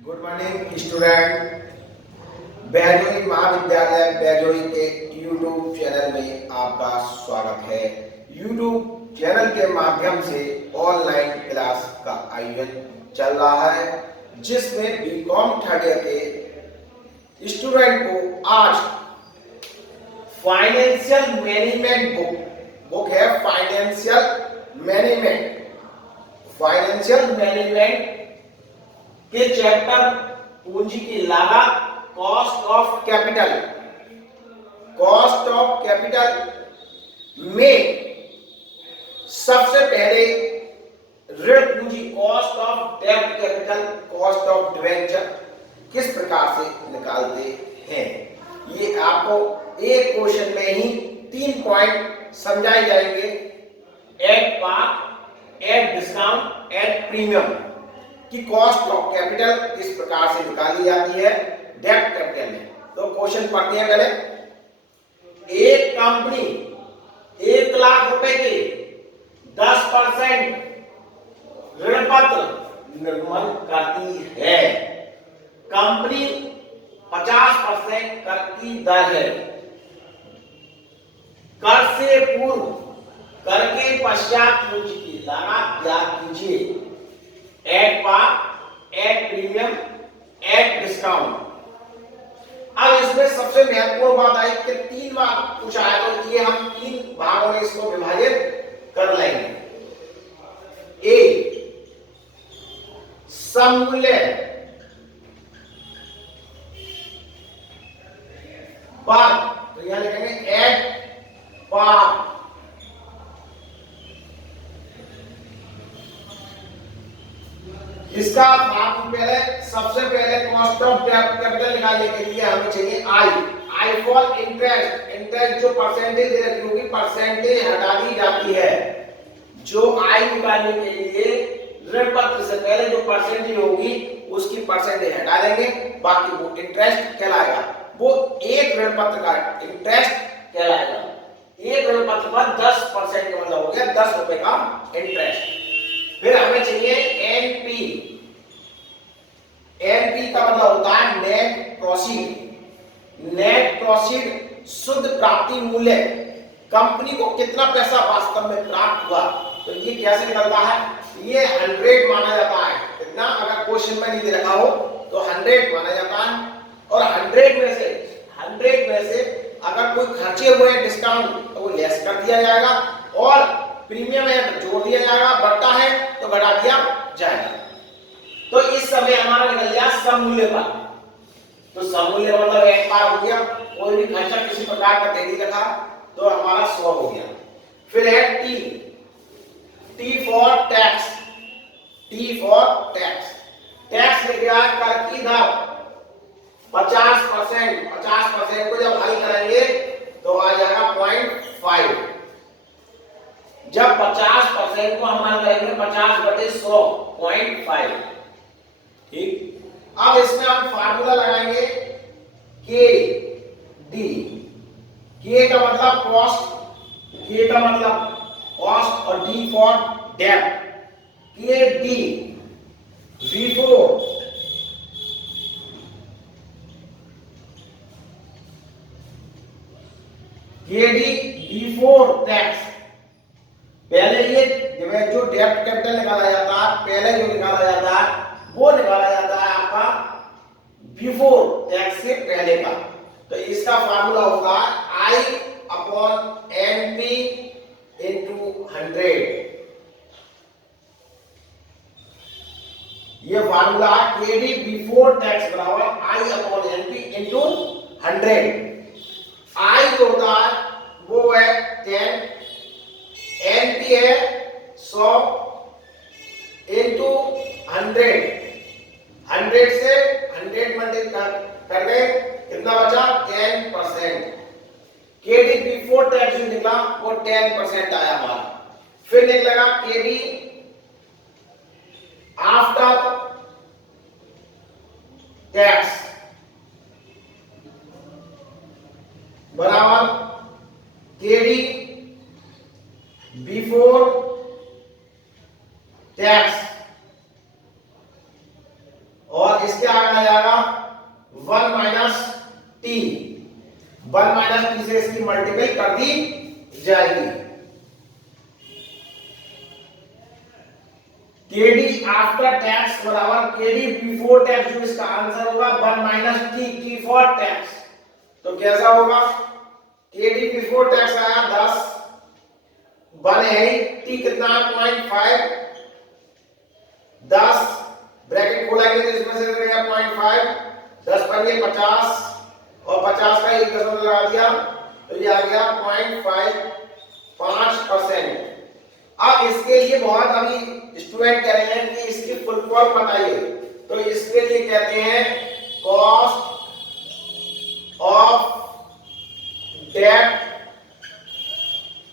Good morning student. Baijoi महाविद्यालय बैजोई के YouTube channel में आपका स्वागत है। यूट्यूब चैनल के माध्यम से ऑनलाइन क्लास का आयोजन चल रहा है, जिसमें बीकॉम थर्ड ईयर के स्टूडेंट को आज फाइनेंशियल मैनेजमेंट बुक है। फाइनेंशियल मैनेजमेंट के चैप्टर पूंजी की लागत, कॉस्ट ऑफ कैपिटल में सबसे पहले ऋण पूंजी, कॉस्ट ऑफ डेब्ट कैपिटल, कॉस्ट ऑफ डिवेंचर किस प्रकार से निकालते हैं, ये आपको एक क्वेश्चन में ही 3 पॉइंट समझाए जाएंगे। At par, at discount, at premium की कॉस्ट ऑफ कैपिटल किस प्रकार से निकाली जाती है डेब्ट कैपिटल में। तो क्वेश्चन पढ़ते हैं पहले। एक कंपनी 1 लाख रुपए के 10% ऋण पत्र निर्माण करती है। कंपनी 50% कर की दर है। कर से पूर्व, कर के पश्चात पूंजी की लागत ज्ञात कीजिए। At par, at premium, at discount. अब इसमें सबसे महत्वपूर्ण बात आई कि 3 मार्क पूछा है, तो ये हम 3 भागों में इसको विभाजित कर लेंगे। ए सममूल्य, पार, तो यहां लिखेंगे एट पार। इसका पहले सबसे पहले कॉस्ट ऑफ कैपिटल निकालने के लिए हमें चाहिए आई फॉर इंटरेस्ट जो परसेंटेज होगी, परसेंटेज हटा दी जाती है। जो आई निकालने के लिए ऋण पत्र से पहले जो परसेंटेज होगी उसकी परसेंटेज हटा देंगे, बाकी वो इंटरेस्ट कहलाएगा। वो एक ऋण पत्र का इंटरेस्ट कहलाएगा। एक ऋण पत्र पर 10% का मतलब हो गया 10 रुपए का इंटरेस्ट। फिर हमें चाहिए एनपी का मतलब होता है नेट प्रोसीड शुद्ध प्राप्ति मूल्य। कंपनी को कितना पैसा वास्तव में प्राप्त हुआ, तो ये कैसे निकलता है, ये 100 माना जाता है। कितना, अगर क्वेश्चन में नहीं दे रखा हो तो 100 माना जाता है। और 100 में से अगर कोई खर्चे हुए डिस्काउंट तो वो लेस कर दिया जाएगा, और प्रीमियम है तो जोड़ दिया जाएगा, बढ़ता है तो घटा दिया जाएगा। तो इस समय हमारा निकल गया सममूल्य का। तो सममूल्य मतलब एक पार हो गया। कोई भी खर्चा किसी प्रकार का दे दी रखा तो हमारा 100 हो गया। फिर है टी फॉर टैक्स। टैक्स लिख गया कर की दर 50% को जब हल करेंगे तो आ जाएगा 0.5। जब 50% को हम हल करेंगे 50/100 0.5। ठीक। अब इसमें हम फार्मूला लगाएंगे के डी। के का मतलब कॉस्ट और डी फॉर डेब्ट। के डी बिफोर टैक्स। पहले ये जो डेब्ट कैपिटल निकाला जाता है, पहले जो निकाला जाता है वो निकाला जाता है आपका बिफोर टैक्स से पहले का। तो इसका फार्मूला होगा I/NP × 100। ये फार्मूला केडी बिफोर टैक्स बराबर I/NP × 100। I जो होता है वो है 10, NP है 100 × 100। 100 से 100 मल्टीप्लाई करने कितना बचा 10%। केडी बिफोर टैक्स जो निकला वो 10% आया हमारा। फिर निकलेगा केडी आफ्टर टैक्स बराबर केडी बिफोर टैक्स। और इसके आ जाएगा 1 माइनस टी, 1 माइनस टी से इसकी मल्टीप्लाई कर दी जाएगी। केडी आफ्टर टैक्स बराबर केडी बिफोर टैक्स, जो इसका आंसर होगा 1 minus T, T for tax. तो कैसा होगा, केडी बिफोर टैक्स आया 10, 1 है, टी कितना 0.5, 10 ब्रैकेट खोलेंगे तो इसमें से रहेगा 0.5, 10 पर ये 50 और 50 का 1 दशमलव लगा दिया तो ये आ गया 0.55%। अब इसके लिए बहुत अभी स्टूडेंट कह रहे हैं कि इसकी फुल फॉर्म बताइए, तो इसके लिए कहते हैं कॉस्ट ऑफ डेट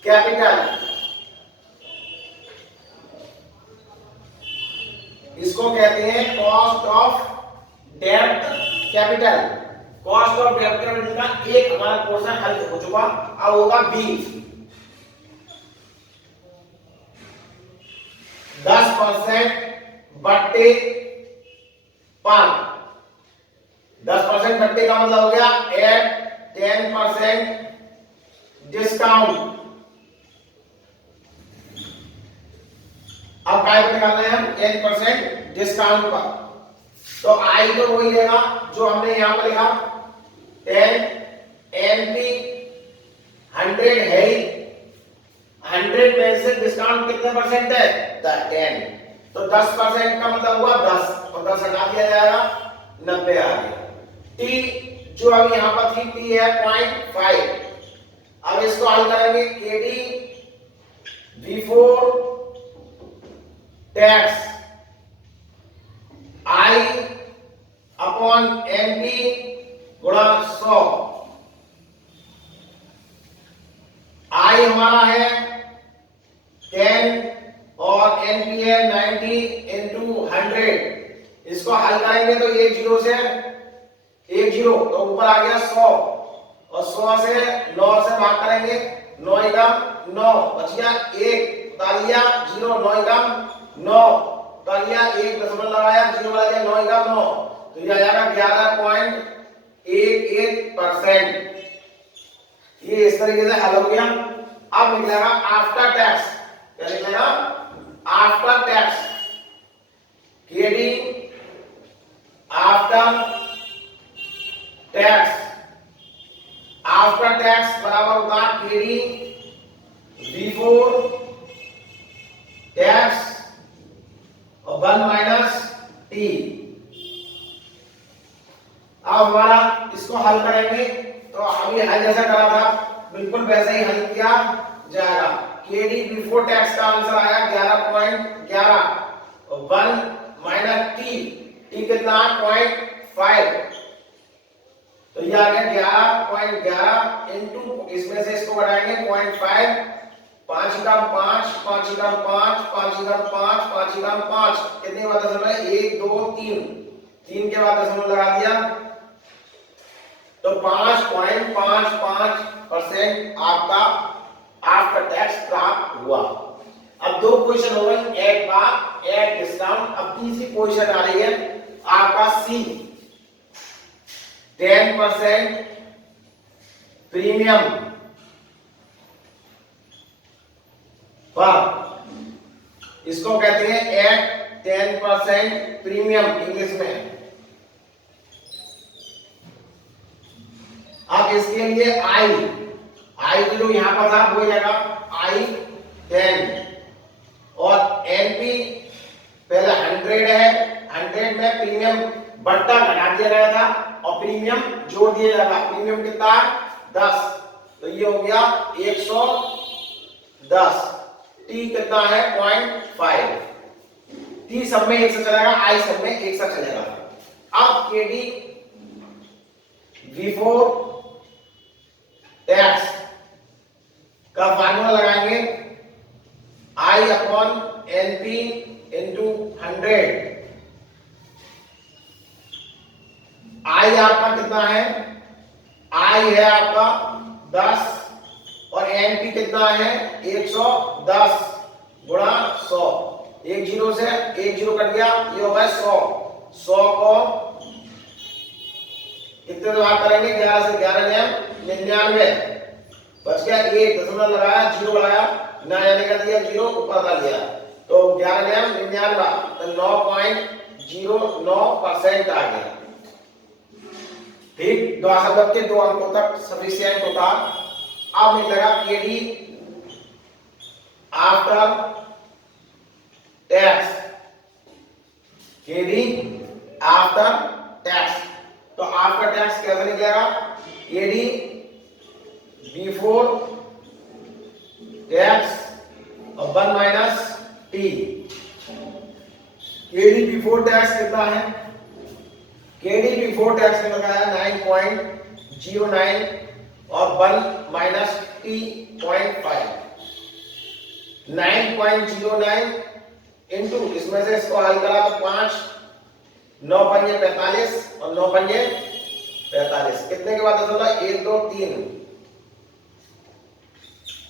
कैपिटल। इसको कहते हैं cost of debt capital. Cost of debt capital का एक हमारा क्वेश्चन हल हो चुका, अब होगा बी। 10% बट्टे 5, 10% बट्टे का मतलब हो गया एट 10% डिस्काउंट। अब काय निकालना है हम 10% डिस्काउंट का, तो आई तो वही रहेगा जो हमने यहां पर लिखा 10 एनपी 100 है, 100 में से डिस्काउंट कितने परसेंट है 10, तो 10% का मतलब हुआ 10 और 10 हटा दिया जाएगा 90 आ गया। टी जो अभी यहां पर थी टी है 0.5, अब इसको हल करेंगे KD before tax I upon NP गुणा 100। आई हमारा है 10 और एनपी है 90 इंटू 100। इसको हल करेंगे तो एक जीरो से एक जीरो तो ऊपर आ गया 100 और 100 से 9 से भाग करेंगे, 9 एकम 9 बच गया 1, तालिया 0, 9 एकम 9 तालिया 1 दशमलव लगाया 0 लगा दिया 9 एकम 9, तो ये आ जाएगा 11.11%। ये इस तरीके से हल हो गया। अब निकलेगा आफ्टर टैक्स, क्या निकलेगा after tax, KD after tax, after tax बराबर होगा केडी बिफोर टैक्स और 1 माइनस टी। अब हमारा इसको हल करेंगे तो अभी हल जैसा करा था बिल्कुल वैसे ही हल किया जाएगा। केडी बिफोर टैक्स का आंसर आया 11.11 और 1 माइनस टी, टी कितना 0.5, तो ये आ गया 11.11 इंटू इसमें से इसको बढ़ाएंगे 0.5, 5 एकम 5, 5 एकम 5, 5 एकम 5, 5 एकम 5, कितने बाद दशमलव 1 2 3, 3 के बाद दशमलव लगा दिया तो 5.55% आपका आफ्टर टैक्स प्राप्त हुआ। अब दो क्वेश्चन हो गए, एड बार एड डिस्काउंट। अब तीसरी पोजीशन आ रही है आपका सी, 10% प्रीमियम पर, इसको कहते हैं एट 10% प्रीमियम इंग्लिश में। अब इसके लिए आई जो यहां पर था वो जगह आई 10 और एनपी पहले 100 है, 100 में प्रीमियम बट्टा घटा दिया गया था और प्रीमियम जोड़ दिया जाएगा। प्रीमियम कितना है 10, तो ये हो गया 110। टी कितना है 0.5, टी सब में 1 से चलेगा, आई सब में 1 से चलेगा। अब केडी बिफोर टैक्स का फार्मूला लगाएंगे आई अपॉन एनपी इंटू 100। आई आपका कितना है, आई है आपका 10 और एनपी कितना है 110 गुणा 100, एक जीरो से एक जीरो कट गया, ये होगा 100 को कितने से भाग करेंगे 11 से 11 नियम 99 बच गया, 1 दशमलव लगाया 0 लगाया ना यानी कर दिया 0 ऊपर डाल दिया तो 11 नियम 99 तो 9.09% आ गया। ठीक, द्वाशब्द के 2 अंकों तक सफिशिएंट होता। अब निकलेगा KD after tax, KD after tax तो आफ्टर टैक्स कैसे निकलेगा, केडी बिफोर टैक्स और 1 minus T. KD before tax कितना है, केडी बिफोर टैक्स में लगाया 9.09 और 1 माइनस टी 0.5। 9.09 इंटू इसमें से इसको हल करा तो 5 9 पंजे 45 और 9 पंजे 45 कितने के बाद दशमलव 1 2 3।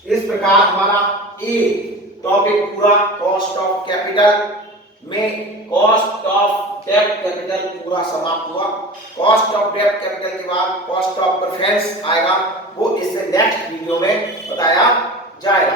इस प्रकार हमारा ए टॉपिक पूरा कॉस्ट ऑफ कैपिटल में कॉस्ट ऑफ डेब्ट कैपिटल पूरा समाप्त हुआ। कॉस्ट ऑफ डेब्ट कैपिटल के बाद कॉस्ट ऑफ प्रेफरेंस आएगा, वो इससे नेक्स्ट वीडियो में बताया जाएगा।